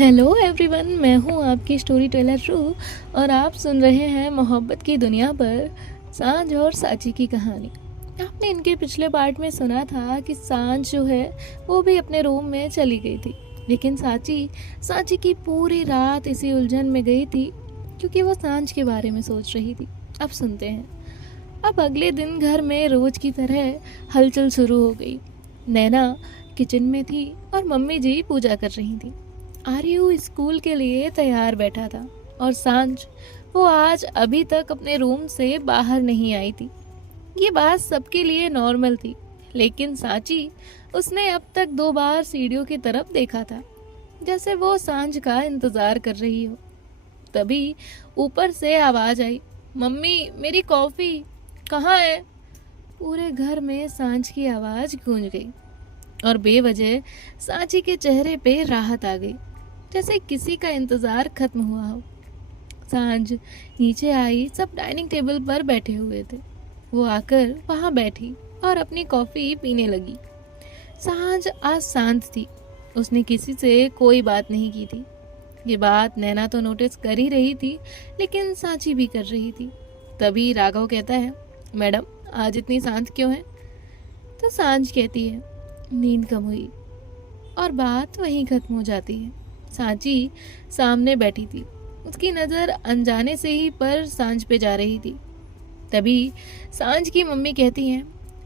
Hello everyone, मैं हूँ आपकी स्टोरी टेलर रूह और आप सुन रहे हैं मोहब्बत की दुनिया पर सांझ और सांची की कहानी। आपने इनके पिछले पार्ट में सुना था कि सांझ जो है वो भी अपने रूम में चली गई थी, लेकिन सांची की पूरी रात इसी उलझन में गई थी क्योंकि वो सांझ के बारे में सोच रही थी। अब सुनते हैं। अब अगले दिन घर में रोज की तरह हलचल शुरू हो गई। नैना किचन में थी और मम्मी जी पूजा कर रही थी। आर्यू स्कूल के लिए तैयार बैठा था और सांझ वो आज अभी तक अपने रूम से बाहर नहीं आई थी। ये बात सबके लिए नॉर्मल थी, लेकिन सांची उसने अब तक 2 बार सीढ़ियों की तरफ देखा था, जैसे वो सांझ का इंतजार कर रही हो। तभी ऊपर से आवाज आई, मम्मी मेरी कॉफी कहाँ है? पूरे घर में सांझ की आवाज गूंज गई और बेवजह सांची के चेहरे पे राहत आ गई, जैसे किसी का इंतजार खत्म हुआ हो। सांझ नीचे आई। सब डाइनिंग टेबल पर बैठे हुए थे। वो आकर वहां बैठी और अपनी कॉफी पीने लगी। सांझ आज शांत थी। उसने किसी से कोई बात नहीं की थी। ये बात नैना तो नोटिस कर ही रही थी, लेकिन सांची भी कर रही थी। तभी राघव कहता है, मैडम आज इतनी शांत क्यों है? तो सांझ कहती है, नींद कम हुई, और बात वहीं खत्म हो जाती है। सांची सामने बैठी थी। उसकी नज़र अनजाने से ही पर सांझ पे जा रही थी। तभी सांझ की मम्मी कहती हैं,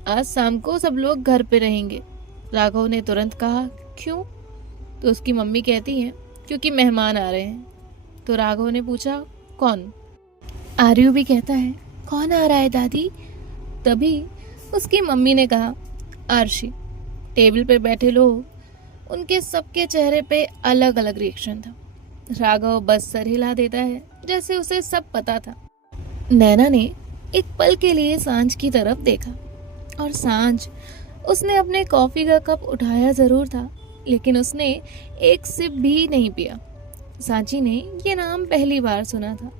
आज शाम को सब लोग घर पे रहेंगे। राघव ने तुरंत कहा, क्यों? तो उसकी मम्मी कहती हैं, क्योंकि मेहमान आ रहे हैं। तो राघव ने पूछा, कौन? आर्यू भी कहता है, कौन आ रहा है दादी? तभी उसकी मम्मी ने कहा, आरशी। टेबल पे बैठे लोग, उनके सबके चेहरे पे अलग अलग रिएक्शन था। राघव बस सर हिला देता है, जैसे उसे सब पता था। नैना ने एक पल के लिए सांझ की तरफ देखा, और सांझ उसने अपने कॉफी का कप उठाया जरूर था, लेकिन उसने एक सिप भी नहीं पिया। सांची ने ये नाम पहली बार सुना था।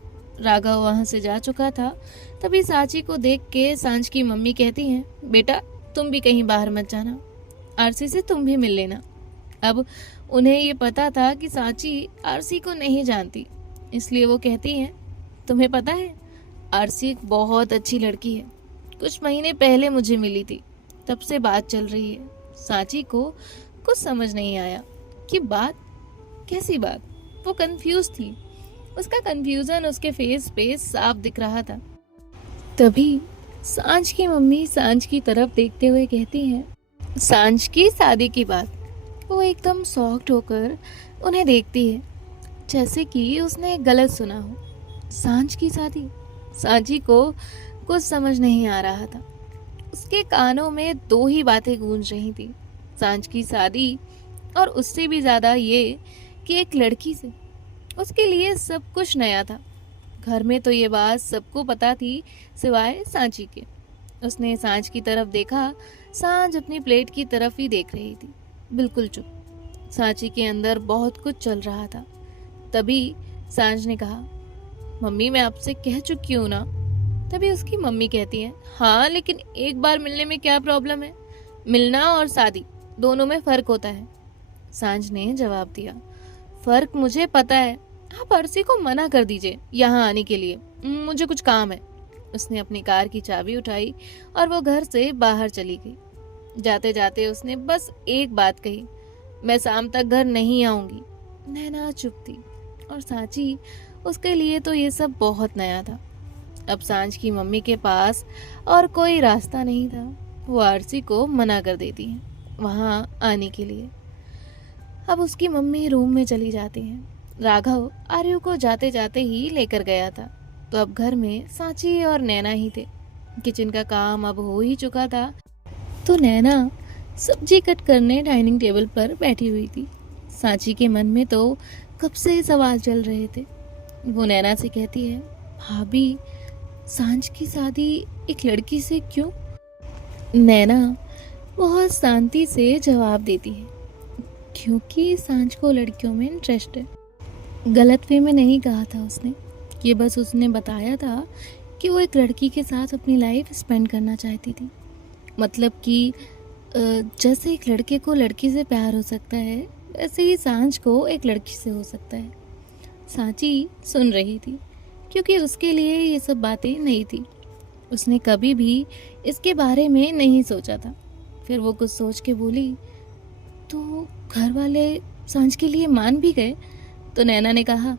राघव वहां से जा चुका था। तभी सांची को देख के सांझ की मम्मी कहती हैं, बेटा तुम भी कहीं बाहर मत जाना, आरसी से तुम भी मिल लेना। अब उन्हें ये पता था कि सांची आरसी को नहीं जानती, इसलिए वो कहती हैं, तुम्हें पता है आरसी एक बहुत अच्छी लड़की है। कुछ महीने पहले मुझे मिली थी, तब से बात चल रही है। सांची को कुछ समझ नहीं आया कि बात कैसी बात। वो कंफ्यूज थी। उसका कंफ्यूजन उसके फेस पे साफ दिख रहा था। तभी सांझ की मम्मी सांझ की तरफ देखते हुए कहती हैं, सांझ की शादी की बात। वो एकदम शॉक्ड होकर उन्हें देखती है, जैसे कि उसने गलत सुना हो। सांझ की शादी? सांझी को कुछ समझ नहीं आ रहा था। उसके कानों में 2 ही बातें गूंज रही थी, सांझ की शादी और उससे भी ज्यादा ये कि एक लड़की से। उसके लिए सब कुछ नया था। घर में तो ये बात सबको पता थी, सिवाय सांची के। उसने सांझ की तरफ देखा। सांझ अपनी प्लेट की तरफ ही देख रही थी, बिल्कुल चुप। सांची के अंदर बहुत कुछ चल रहा था। तभी सांझ ने कहा, मम्मी मैं आपसे कह चुकी हूँ ना। तभी उसकी मम्मी कहती है, हाँ लेकिन एक बार मिलने में क्या प्रॉब्लम है? मिलना और शादी दोनों में फर्क होता है। सांझ ने जवाब दिया, फर्क मुझे पता है। आप अर्सी को मना कर दीजिए यहाँ आने के लिए, मुझे कुछ काम है। उसने अपनी कार की चाबी उठाई और वो घर से बाहर चली गई। जाते जाते उसने बस एक बात कही, मैं शाम तक घर नहीं आऊंगी। नैना चुप थी, और सांची उसके लिए तो ये सब बहुत नया था। अब सांझ की मम्मी के पास और कोई रास्ता नहीं था। वो आरसी को मना कर देती है वहां आने के लिए। अब उसकी मम्मी रूम में चली जाती हैं। राघव आर्यू को जाते जाते ही लेकर गया था, तो अब घर में सांची और नैना ही थे। किचन का काम अब हो ही चुका था, तो नैना सब्जी कट करने डाइनिंग टेबल पर बैठी हुई थी। सांची के मन में तो कब से सवाल चल रहे थे। वो नैना से कहती है, भाभी सांझ की शादी एक लड़की से क्यों? नैना बहुत शांति से जवाब देती है, क्योंकि सांझ को लड़कियों में इंटरेस्ट है। गलत वे में नहीं कहा था उसने, ये बस उसने बताया था कि वो एक लड़की के साथ अपनी लाइफ स्पेंड करना चाहती थी। मतलब कि जैसे एक लड़के को लड़की से प्यार हो सकता है, वैसे ही सांझ को एक लड़की से हो सकता है। सांची सुन रही थी क्योंकि उसके लिए ये सब बातें नहीं थी। उसने कभी भी इसके बारे में नहीं सोचा था। फिर वो कुछ सोच के बोली, तो घर वाले सांझ के लिए मान भी गए? तो नैना ने कहा,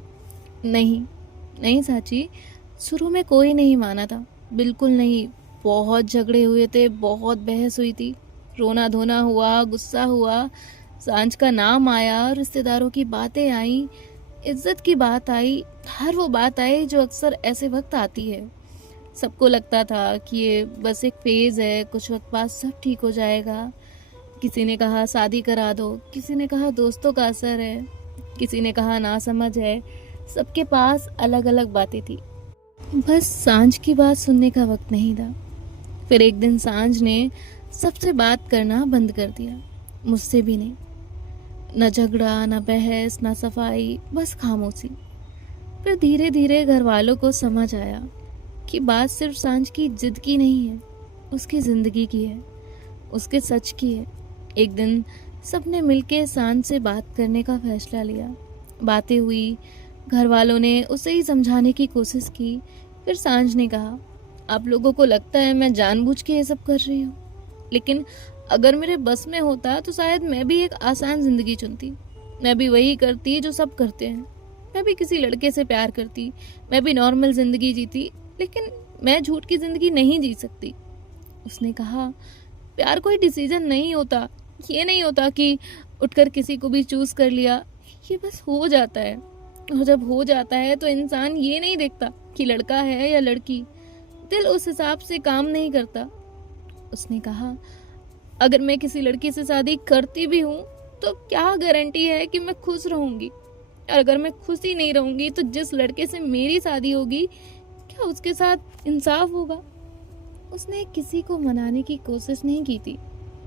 नहीं नहीं सांची, शुरू में कोई नहीं माना था, बिल्कुल नहीं। बहुत झगड़े हुए थे, बहुत बहस हुई थी, रोना धोना हुआ, गुस्सा हुआ, सांझ का नाम आया, रिश्तेदारों की बातें आई, इज्जत की बात आई, हर वो बात आई जो अक्सर ऐसे वक्त आती है। सबको लगता था कि ये बस एक फेज है, कुछ वक्त बाद सब ठीक हो जाएगा। किसी ने कहा शादी करा दो, किसी ने कहा दोस्तों का असर है, किसी ने कहा नासमझ है। सबके पास अलग अलग बातें थी, बस सांझ की बात सुनने का वक्त नहीं था। फिर एक दिन सांझ ने सबसे बात करना बंद कर दिया, मुझसे भी नहीं। न झगड़ा, न बहस, न सफाई, बस खामोशी। फिर धीरे धीरे घर वालों को समझ आया कि बात सिर्फ सांझ की जिद की नहीं है, उसकी जिंदगी की है, उसके सच की है। एक दिन सबने मिलकर सांझ से बात करने का फैसला लिया। बातें हुई, घर वालों ने उसे ही समझाने की कोशिश की। फिर सांझ ने कहा, आप लोगों को लगता है मैं जानबूझ के ये सब कर रही हूँ, लेकिन अगर मेरे बस में होता तो शायद मैं भी एक आसान जिंदगी चुनती। मैं भी वही करती जो सब करते हैं। मैं भी किसी लड़के से प्यार करती, मैं भी नॉर्मल जिंदगी जीती, लेकिन मैं झूठ की जिंदगी नहीं जी सकती। उसने कहा, प्यार कोई डिसीजन नहीं होता। ये नहीं होता कि उठकर किसी को भी चूज कर लिया, ये बस हो जाता है। और जब हो जाता है तो इंसान ये नहीं देखता कि लड़का है या लड़की, दिल उस हिसाब से काम नहीं करता। उसने कहा, अगर मैं किसी लड़की से शादी करती भी हूँ तो क्या गारंटी है कि मैं खुश रहूंगी? और अगर मैं खुश ही नहीं रहूंगी तो जिस लड़के से मेरी शादी होगी, क्या उसके साथ इंसाफ होगा? उसने किसी को मनाने की कोशिश नहीं की थी,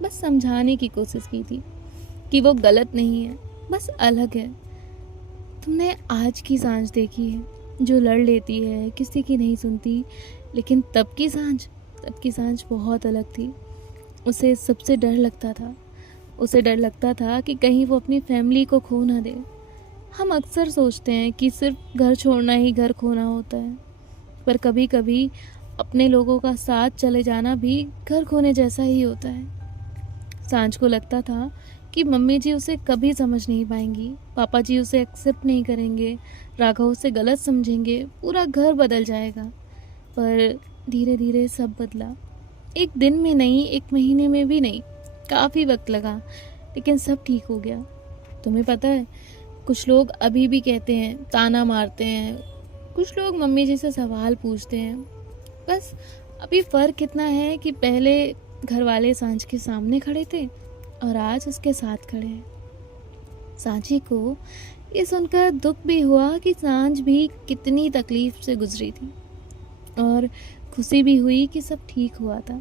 बस समझाने की कोशिश की थी कि वो गलत नहीं है, बस अलग है। तुमने आज की सांझ देखी है, जो लड़ लेती है, किसी की नहीं सुनती, लेकिन तब की सांझ बहुत अलग थी। उसे सबसे डर लगता था। उसे डर लगता था कि कहीं वो अपनी फैमिली को खो ना दे। हम अक्सर सोचते हैं कि सिर्फ घर छोड़ना ही घर खोना होता है, पर कभी कभी अपने लोगों का साथ चले जाना भी घर खोने जैसा ही होता है। सांझ को लगता था कि मम्मी जी उसे कभी समझ नहीं पाएंगी, पापा जी उसे एक्सेप्ट नहीं करेंगे, राघव उसे गलत समझेंगे, पूरा घर बदल जाएगा। पर धीरे धीरे सब बदला। एक दिन में नहीं, एक महीने में भी नहीं, काफ़ी वक्त लगा, लेकिन सब ठीक हो गया। तुम्हें पता है, कुछ लोग अभी भी कहते हैं, ताना मारते हैं, कुछ लोग मम्मी जी से सवाल पूछते हैं। बस अभी फ़र्क इतना है कि पहले घर वाले सांझ के सामने खड़े थे और आज उसके साथ खड़े हैं। सांझी को ये सुनकर दुख भी हुआ कि सांझ भी कितनी तकलीफ से गुजरी थी, और खुशी भी हुई कि सब ठीक हुआ था।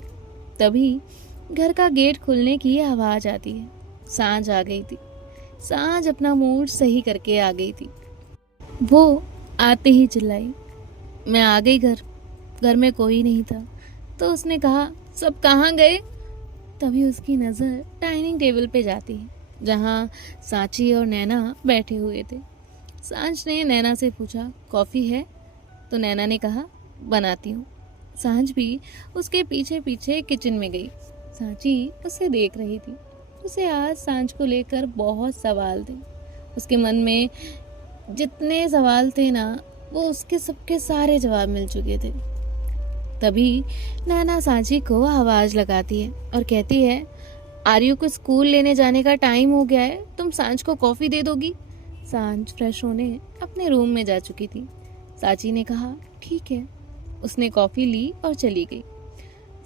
तभी घर का गेट खुलने की आवाज़ आती है। सांझ आ गई थी। सांझ अपना मूड सही करके आ गई थी। वो आते ही चिल्लाई, मैं आ गई घर। घर में कोई नहीं था। तो उसने कहा, सब कहाँ गए? तभी उसकी नज़र डाइनिंग टेबल पे जाती है, जहाँ सांची और नैना बैठे हुए थे। सांझ ने नैना से पूछा, कॉफ़ी है? तो नैना ने कहा, बनाती हूँ। सांझ भी उसके पीछे पीछे किचन में गई। सांची उसे देख रही थी। उसे आज सांझ को लेकर बहुत सवाल थे। उसके मन में जितने सवाल थे ना, वो उसके सबके सारे जवाब मिल चुके थे। तभी नैना सांची को आवाज़ लगाती है और कहती है, आर्यू को स्कूल लेने जाने का टाइम हो गया है, तुम सांझ को कॉफ़ी दे दोगी? सांझ फ्रेश होने अपने रूम में जा चुकी थी। सांची ने कहा, ठीक है। उसने कॉफ़ी ली और चली गई।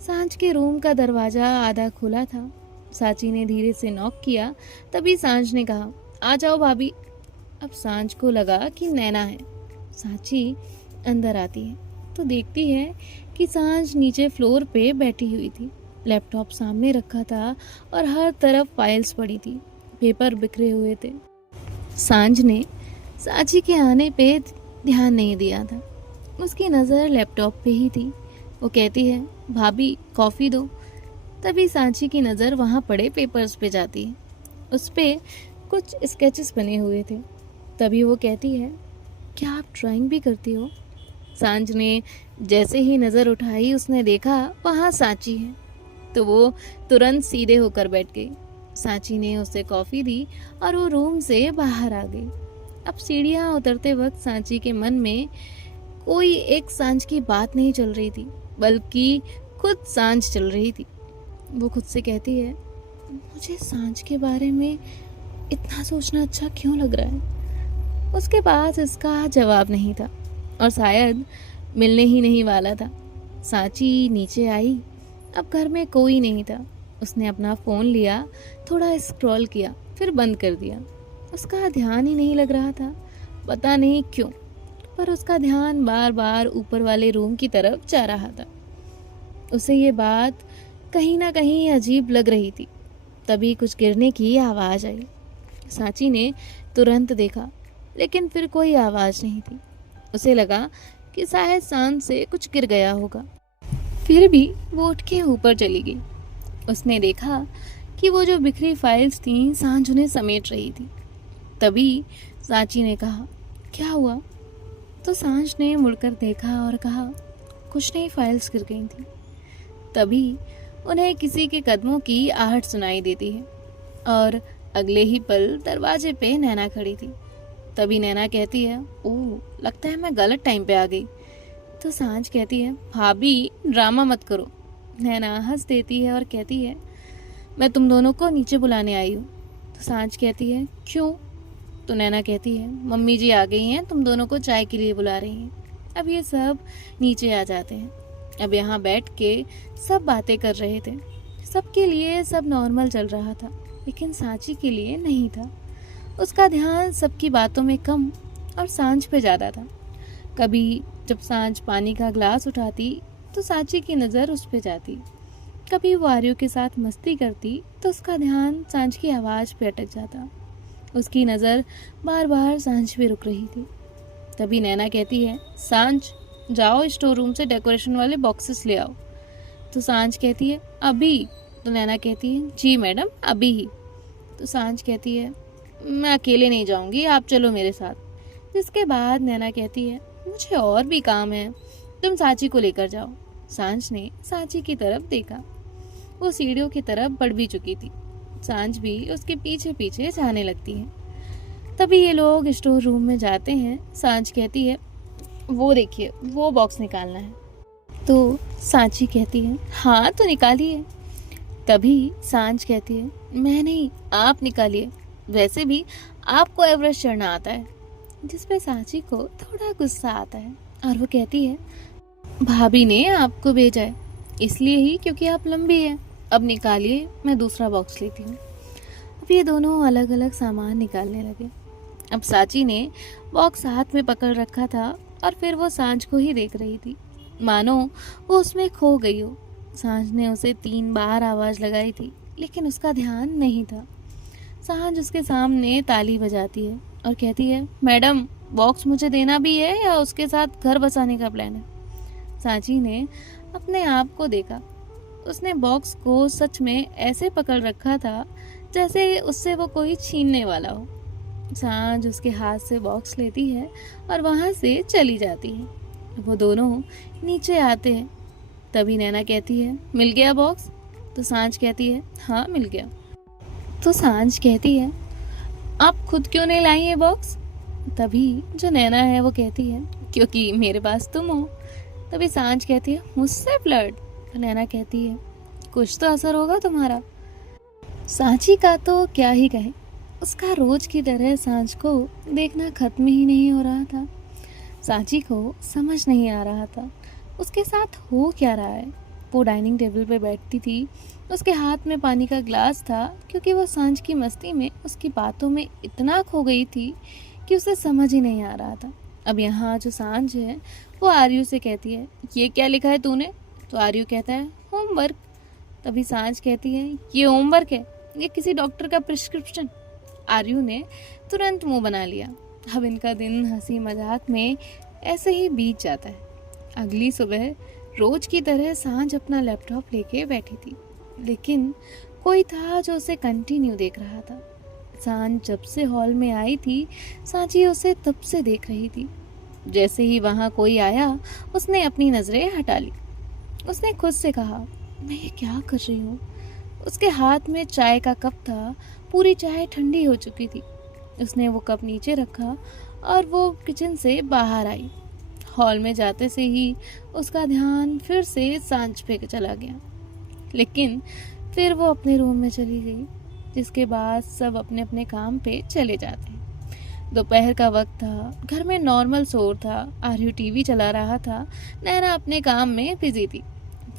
सांझ के रूम का दरवाज़ा आधा खुला था। सांची ने धीरे से नॉक किया। तभी सांझ ने कहा, आ जाओ भाभी। अब सांझ को लगा कि नैना है। सांची अंदर आती है तो देखती है कि सांझ नीचे फ्लोर पे बैठी हुई थी। लैपटॉप सामने रखा था और हर तरफ फाइल्स पड़ी थी, पेपर बिखरे हुए थे। सांझ ने सांची के आने पे ध्यान नहीं दिया था। उसकी नज़र लैपटॉप पे ही थी। वो कहती है, भाभी कॉफ़ी दो। तभी सांची की नज़र वहाँ पड़े पेपर्स पे जाती है। उस पे कुछ स्केचेस बने हुए थे। तभी वो कहती है, क्या आप ड्राइंग भी करती हो? सांझ ने जैसे ही नज़र उठाई उसने देखा वहाँ सांची है, तो वो तुरंत सीधे होकर बैठ गई। सांची ने उसे कॉफ़ी दी और वो रूम से बाहर आ गई। अब सीढ़ियाँ उतरते वक्त सांची के मन में कोई एक सांझ की बात नहीं चल रही थी, बल्कि खुद सांझ चल रही थी। वो खुद से कहती है, मुझे सांझ के बारे में इतना सोचना अच्छा क्यों लग रहा है? उसके पास इसका जवाब नहीं था और शायद मिलने ही नहीं वाला था। सांची नीचे आई। अब घर में कोई नहीं था। उसने अपना फ़ोन लिया, थोड़ा स्क्रॉल किया, फिर बंद कर दिया। उसका ध्यान ही नहीं लग रहा था, पता नहीं क्यों, पर उसका ध्यान बार बार ऊपर वाले रूम की तरफ जा रहा था। उसे ये बात कहीं ना कहीं अजीब लग रही थी। तभी कुछ गिरने की आवाज़ आई। सांची ने तुरंत देखा, लेकिन फिर कोई आवाज़ नहीं थी। उसे लगा कि शायद सांझ से कुछ गिर गया होगा। फिर भी वो उठ के ऊपर चली गई। उसने देखा कि वो जो बिखरी फाइल्स थीं सांझ उन्हें समेट रही थी। तभी सांची ने कहा, क्या हुआ? तो सांझ ने मुड़कर देखा और कहा, कुछ नहीं, फाइल्स गिर गई थी। तभी उन्हें किसी के कदमों की आहट सुनाई देती है और अगले ही पल दरवाजे पे नैना खड़ी थी। तभी नैना कहती है, ओह, लगता है मैं गलत टाइम पे आ गई। तो सांझ कहती है, भाभी ड्रामा मत करो। नैना हंस देती है और कहती है, मैं तुम दोनों को नीचे बुलाने आई हूँ। तो सांझ कहती है, क्यों? तो नैना कहती है, मम्मी जी आ गई हैं, तुम दोनों को चाय के लिए बुला रही हैं। अब ये सब नीचे आ जाते हैं। अब यहाँ बैठ के सब बातें कर रहे थे। सबके लिए सब नॉर्मल चल रहा था, लेकिन सांची के लिए नहीं था। उसका ध्यान सबकी बातों में कम और सांझ पे ज़्यादा था। कभी जब सांझ पानी का ग्लास उठाती तो सांची की नज़र उस पे जाती। कभी वो आर्यों के साथ मस्ती करती तो उसका ध्यान सांझ की आवाज़ पे अटक जाता। उसकी नज़र बार बार सांझ पे रुक रही थी। तभी नैना कहती है, सांझ जाओ स्टोर रूम से डेकोरेशन वाले बॉक्सेस ले आओ। तो सांझ कहती है, अभी? तो नैना कहती है, जी मैडम, अभी ही। तो सांझ कहती है, मैं अकेले नहीं जाऊंगी, आप चलो मेरे साथ। जिसके बाद नैना कहती है, मुझे और भी काम है, तुम सांची को लेकर जाओ। सांझ ने सांची की तरफ देखा। वो सीढ़ियों की तरफ बढ़ भी चुकी थी। सांझ भी उसके पीछे पीछे जाने लगती है। तभी ये लोग स्टोर रूम में जाते हैं। सांझ कहती है, वो देखिए, वो बॉक्स निकालना है। तो सांची कहती है, हाँ तो निकालिए। तभी सांझ कहती है, मैं नहीं, आप निकालिए, वैसे भी आपको एवरेस्ट चढ़ना आता है। जिस पे सांची को थोड़ा गुस्सा आता है और वो कहती है, भाभी ने आपको भेजा है, इसलिए ही क्योंकि आप लंबी है। अब निकालिए, मैं दूसरा बॉक्स लेती हूँ। अब ये दोनों अलग अलग सामान निकालने लगे। अब सांची ने बॉक्स हाथ में पकड़ रखा था और फिर वो सांझ को ही देख रही थी, मानो वो उसमें खो गई हो। सांझ ने उसे 3 बार आवाज़ लगाई थी, लेकिन उसका ध्यान नहीं था। सांझ उसके सामने ताली बजाती है और कहती है, मैडम बॉक्स मुझे देना भी है या उसके साथ घर बसाने का प्लान है? सांची ने अपने आप को देखा। उसने बॉक्स को सच में ऐसे पकड़ रखा था जैसे उससे वो कोई छीनने वाला हो। सांझ उसके हाथ से बॉक्स लेती है और वहाँ से चली जाती है। वो दोनों नीचे आते हैं। तभी नैना कहती है, मिल गया बॉक्स? तो सांझ कहती है, हाँ मिल गया। तो सांझ कहती है, आप खुद क्यों नहीं लाई ये बॉक्स? तभी जो नैना है वो कहती है, क्योंकि मेरे पास तुम हो। तभी सांझ कहती है, मुझसे फ्लर्ट? तो नैना कहती है, कुछ तो असर होगा तुम्हारा। सांची का तो क्या ही कहे, उसका रोज की तरह सांझ को देखना खत्म ही नहीं हो रहा था। सांची को समझ नहीं आ रहा था उसके साथ हो क्या रहा है। वो डाइनिंग टेबल पे बैठती थी, उसके हाथ में पानी का ग्लास था, क्योंकि वो सांझ की मस्ती में उसकी बातों में इतना खो गई थी कि उसे समझ ही नहीं आ रहा था। अब यहाँ जो सांझ है वो आर्यू से कहती है, ये क्या लिखा है तूने? तो आर्यू कहता है, होमवर्क। तभी सांझ कहती है, ये होमवर्क है, ये किसी डॉक्टर का प्रिस्क्रिप्शन? आर्यू ने तुरंत मुंह बना लिया। अब इनका दिन हंसी मजाक में ऐसे ही बीत जाता है। अगली सुबह रोज की तरह सांझ अपना लैपटॉप लेके बैठी थी, लेकिन कोई था जो उसे कंटिन्यू देख रहा था। सांझ जब से हॉल में आई थी, सांची उसे तब से देख रही थी। जैसे ही वहां कोई आया, उसने अपनी नजरें हटा ली। उसने खुद से कहा, मैं ये क्या कर रही हूँ। उसके हाथ में चाय का कप था। पूरी चाय ठंडी हो चुकी थी। उसने वो कप नीचे रखा और वो किचन से बाहर आई। हॉल में जाते से ही उसका ध्यान फिर से सांझ पे चला गया, लेकिन फिर वो अपने रूम में चली गई, जिसके बाद सब अपने अपने काम पे चले जाते हैं। दोपहर का वक्त था, घर में नॉर्मल शोर था। आर्यू टीवी चला रहा था, नैना अपने काम में बिजी थी।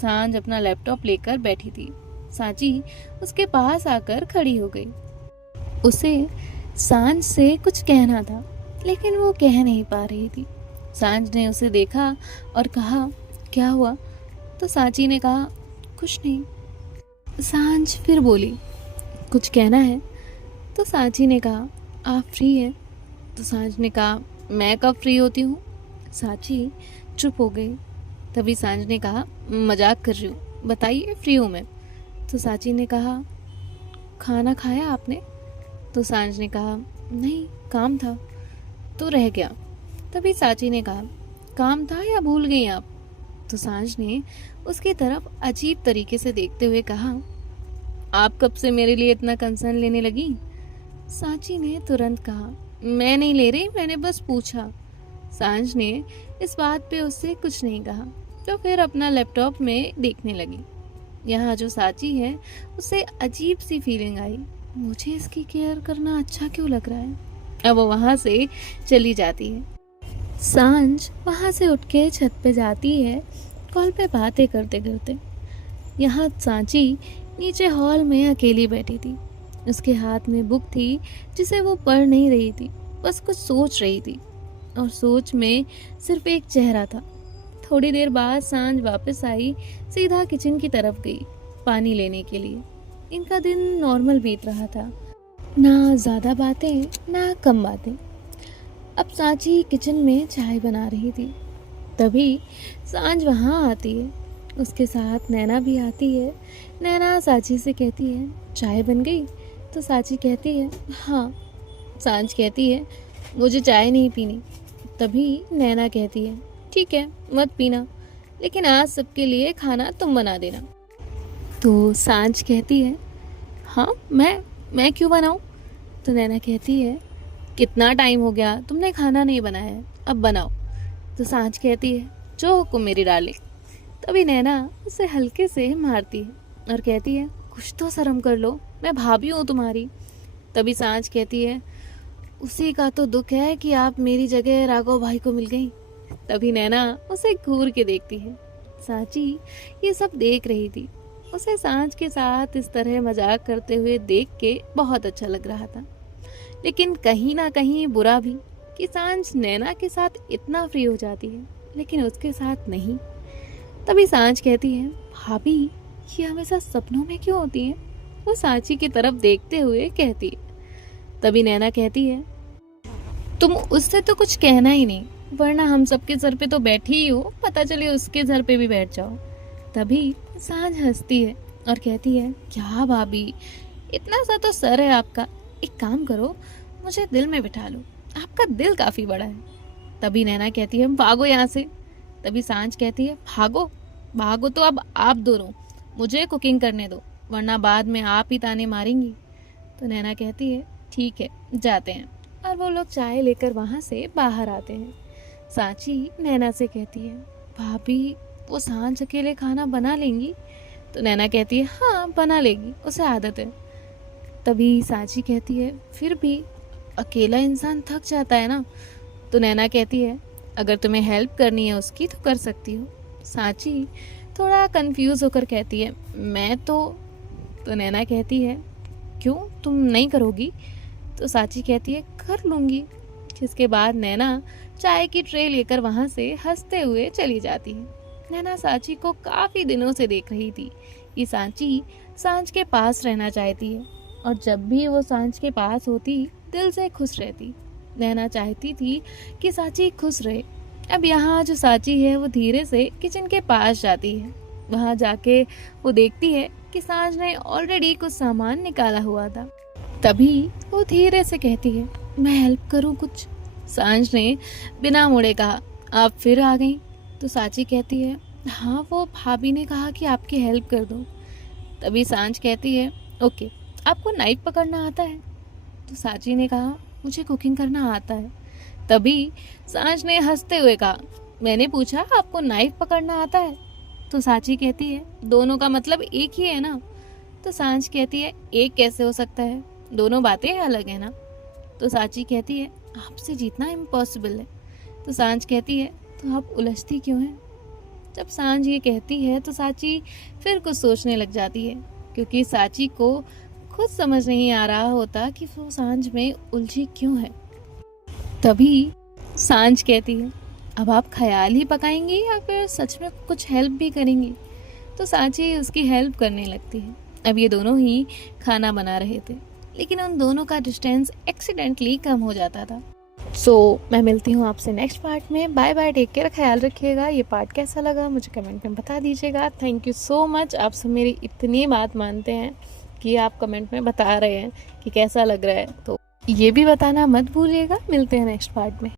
सांझ अपना लैपटॉप लेकर बैठी थी। सांची उसके पास आकर खड़ी हो गई। उसे सांझ से कुछ कहना था, लेकिन वो कह नहीं पा रही थी। सांझ ने उसे देखा और कहा, क्या हुआ? तो सांची ने कहा, कुछ नहीं। सांझ फिर बोली, कुछ कहना है? तो सांची ने कहा, आप फ्री हैं? तो सांझ ने कहा, मैं कब फ्री होती हूँ? सांची चुप हो गई। तभी सांझ ने कहा, मजाक कर रही हूँ, बताइए, फ्री हूँ मैं। तो सांची ने कहा, खाना खाया आपने? तो सांझ ने कहा, नहीं, काम था तो रह गया। तभी सांची ने कहा, काम था या भूल गई आप? तो सांझ ने उसकी तरफ अजीब तरीके से देखते हुए कहा, आप कब से मेरे लिए इतना कंसर्न लेने लगी? सांची ने तुरंत कहा, मैं नहीं ले रही, मैंने बस पूछा। सांझ ने इस बात पे उससे कुछ नहीं कहा, तो फिर अपना लैपटॉप में देखने लगी। यहाँ जो सांची है, उसे अजीब सी फीलिंग आई, मुझे इसकी केयर करना अच्छा क्यों लग रहा है। अब वो वहाँ से चली जाती है। सांझ वहाँ से उठ के छत पे जाती है, कॉल पे बातें करते करते। यहाँ सांची नीचे हॉल में अकेली बैठी थी। उसके हाथ में बुक थी, जिसे वो पढ़ नहीं रही थी, बस कुछ सोच रही थी, और सोच में सिर्फ एक चेहरा था। थोड़ी देर बाद सांझ वापस आई, सीधा किचन की तरफ गई पानी लेने के लिए। इनका दिन नॉर्मल बीत रहा था, ना ज़्यादा बातें ना कम बातें। अब सांची किचन में चाय बना रही थी, तभी सांझ वहाँ आती है। उसके साथ नैना भी आती है। नैना सांची से कहती है, चाय बन गई? तो सांची कहती है, हाँ। सांझ कहती है, मुझे चाय नहीं पीनी। तभी नैना कहती है, ठीक है, मत पीना, लेकिन आज सबके लिए खाना तुम बना देना। तो सांझ कहती है, हाँ, मैं क्यों बनाऊँ? तो नैना कहती है, कितना टाइम हो गया तुमने खाना नहीं बनाया है, अब बनाओ। तो सांझ कहती है, जो हुक्म मेरी डार्लिंग। तभी नैना उसे हल्के से मारती है और कहती है, कुछ तो शर्म कर लो, मैं भाभी हूँ तुम्हारी। तभी सांझ कहती है, उसी का तो दुख है कि आप मेरी जगह राघव भाई को मिल गई। तभी नैना उसे घूर के देखती है। सांची ये सब देख रही थी। उसे सांझ के साथ इस तरह मजाक करते हुए देख के बहुत अच्छा लग रहा था, लेकिन कहीं ना कहीं बुरा भी कि सांझ नैना के साथ इतना फ्री हो जाती है, लेकिन उसके साथ नहीं। तभी सांझ कहती है, भाभी ये हमेशा सपनों में क्यों होती है? वो सांची की तरफ देखते हुए कहती है। तभी नैना कहती है, तुम उससे तो कुछ कहना ही नहीं, वरना हम सबके सर पे तो बैठी ही हो, पता चले उसके सर पे भी बैठ जाओ। तभी सांझ हंसती है और कहती है, क्या भाभी, इतना सा तो सर है आपका, एक काम करो, मुझे दिल में बिठा लो, आपका दिल काफी बड़ा है। तभी नैना कहती है, भागो यहाँ से। तभी सांझ कहती है, भागो भागो तो अब आप दोनों, मुझे कुकिंग करने दो, वरना बाद में आप ही ताने मारेंगी। तो नैना कहती है, ठीक है, जाते हैं। और वो लोग चाय लेकर वहाँ से बाहर आते हैं। सांची नैना से कहती है, भाभी वो सांझ अकेले खाना बना लेंगी? तो नैना कहती है, हाँ बना लेगी, उसे आदत है। तभी सांची कहती है, फिर भी अकेला इंसान थक जाता है ना। तो नैना कहती है, अगर तुम्हें हेल्प करनी है उसकी तो कर सकती हो। सांची थोड़ा कंफ्यूज होकर कहती है, मैं तो नैना कहती है, क्यों, तुम नहीं करोगी? तो सांची कहती है, कर लूँगी। जिसके बाद नैना चाय की ट्रे लेकर वहाँ से हंसते हुए चली जाती है। नैना सांची को काफ़ी दिनों से देख रही थी कि सांची सांझ के पास रहना चाहती है, और जब भी वो सांझ के पास होती दिल से खुश रहती। नैना चाहती थी कि सांची खुश रहे। अब यहाँ जो सांची है वो धीरे से किचन के पास जाती है। वहाँ जाके वो देखती है कि सांझ ने ऑलरेडी कुछ सामान निकाला हुआ था। तभी वो धीरे से कहती है, मैं हेल्प करूं कुछ? सांझ ने बिना मुड़े कहा, आप फिर आ गई? तो सांची कहती है, हाँ वो भाभी ने कहा कि आपकी हेल्प कर दूं। तभी सांझ कहती है, ओके, आपको नाइफ पकड़ना आता है? तो सांची ने कहा, मुझे कुकिंग करना आता है। तभी सांझ ने हंसते हुए कहा, मैंने पूछा आपको नाइफ पकड़ना आता है? तो सांची कहती है, दोनों का मतलब एक ही है ना? तो सांझ कहती है, एक कैसे हो सकता है, दोनों बातें अलग है ना? तो सांची कहती है, आपसे जीतना इम्पॉसिबल है। तो सांझ कहती है, तो आप उलझती क्यों हैं? जब सांझ ये कहती है तो सांची फिर कुछ सोचने लग जाती है, क्योंकि सांची को खुद समझ नहीं आ रहा होता कि वो सांझ में उलझी क्यों है। तभी सांझ कहती है, अब आप ख्याल ही पकाएंगी या फिर सच में कुछ हेल्प भी करेंगी? तो सांची उसकी हेल्प करने लगती है। अब ये दोनों ही खाना बना रहे थे, लेकिन उन दोनों का डिस्टेंस एक्सीडेंटली कम हो जाता था। मैं मिलती हूँ आपसे नेक्स्ट पार्ट में। बाय बाय, टेक केयर, ख्याल रखिएगा। ये पार्ट कैसा लगा मुझे कमेंट में बता दीजिएगा। थैंक यू सो मच, आप सब मेरी इतनी बात मानते हैं कि आप कमेंट में बता रहे हैं कि कैसा लग रहा है, तो ये भी बताना मत भूलिएगा। मिलते हैं नेक्स्ट पार्ट में।